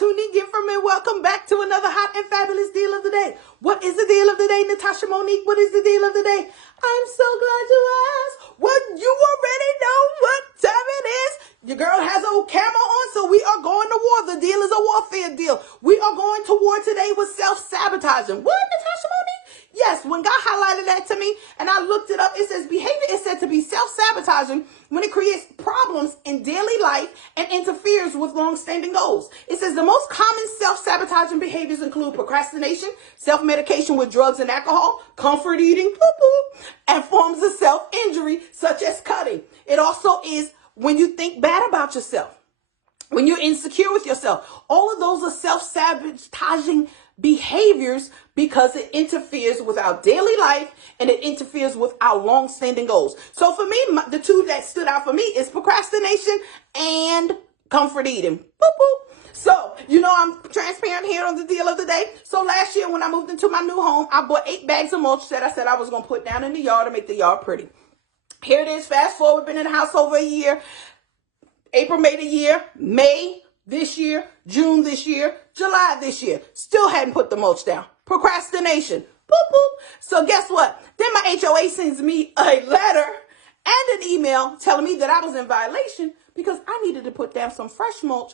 tuning in from and welcome back to another hot and fabulous deal of the day. What is the deal of the day, Natasha Monique? What is the deal of the day? I'm so glad you asked. Well, you already know what time it is. Your girl has a camera on, so we are going to war. The deal is a warfare deal. We are going to war today with self-sabotaging. What, Natasha Monique? Yes, when God highlighted that to me and I looked it up, it says behavior is said to be self-sabotaging when it creates problems in daily life and interferes with long-standing goals. It says the most common self-sabotaging behaviors include procrastination, self-medication with drugs and alcohol, comfort eating, and forms of self-injury such as cutting. It also is when you think bad about yourself, when you're insecure with yourself. All of those are self-sabotaging behaviors because it interferes with our daily life and it interferes with our long-standing goals. So for me, the two that stood out for me is procrastination and comfort eating. Boop, boop. So, I'm transparent here on the deal of the day. So last year when I moved into my new home, I bought 8 bags of mulch that I said I was going to put down in the yard to make the yard pretty. Here it is. Fast forward, been in the house over a year. April made a year. May this year, June this year, July this year. Still hadn't put the mulch down. Procrastination. Boop, boop. So guess what? Then my HOA sends me a letter and an email telling me that I was in violation because I needed to put down some fresh mulch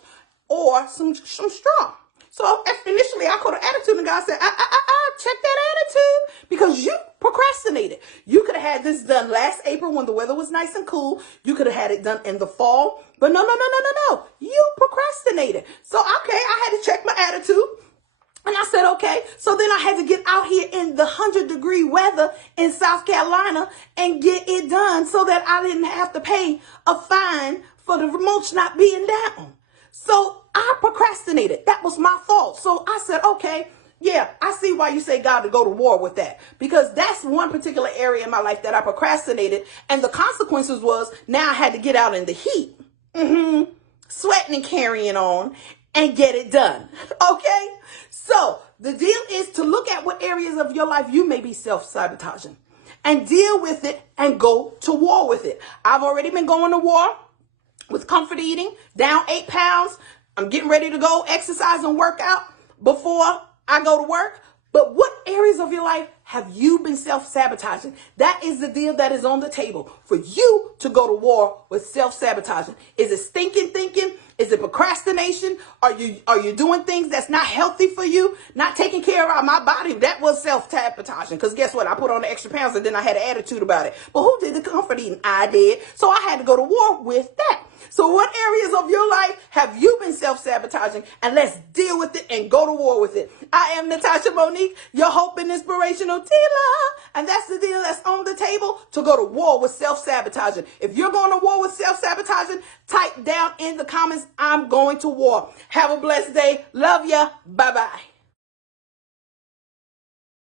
or some straw. So initially I called an attitude and God said, check that attitude because you procrastinated. You could have had this done last April when the weather was nice and cool. You could have had it done in the fall. But no. You procrastinated. So, okay, I had to check my attitude. And I said, okay. So then I had to get out here in the 100-degree weather in South Carolina and get it done so that I didn't have to pay a fine for the mulch not being down. So I procrastinated. That was my fault. So I said, okay, yeah, I see why you say God to go to war with that. Because that's one particular area in my life that I procrastinated. And the consequences was now I had to get out in the heat, sweating and carrying on and get it done. Okay? So the deal is to look at what areas of your life you may be self-sabotaging and deal with it and go to war with it. I've already been going to war with comfort eating, down 8 pounds. I'm getting ready to go exercise and work out before I go to work. But what areas of your life have you been self-sabotaging? That is the deal that is on the table for you to go to war with self-sabotaging. Is it stinking thinking? Is it procrastination? Are you doing things that's not healthy for you? Not taking care of my body? That was self-sabotaging. Because guess what? I put on the extra pounds and then I had an attitude about it. But who did the comfort eating? I did. So I had to go to war with that. So what areas of your life have you been self-sabotaging? And let's deal with it and go to war with it. I am Natasha Monique, your hope and inspirational dealer. And that's the deal that's on the table to go to war with self-sabotaging. If you're going to war with self-sabotaging, type down in the comments, I'm going to war. Have a blessed day. Love ya. Bye-bye.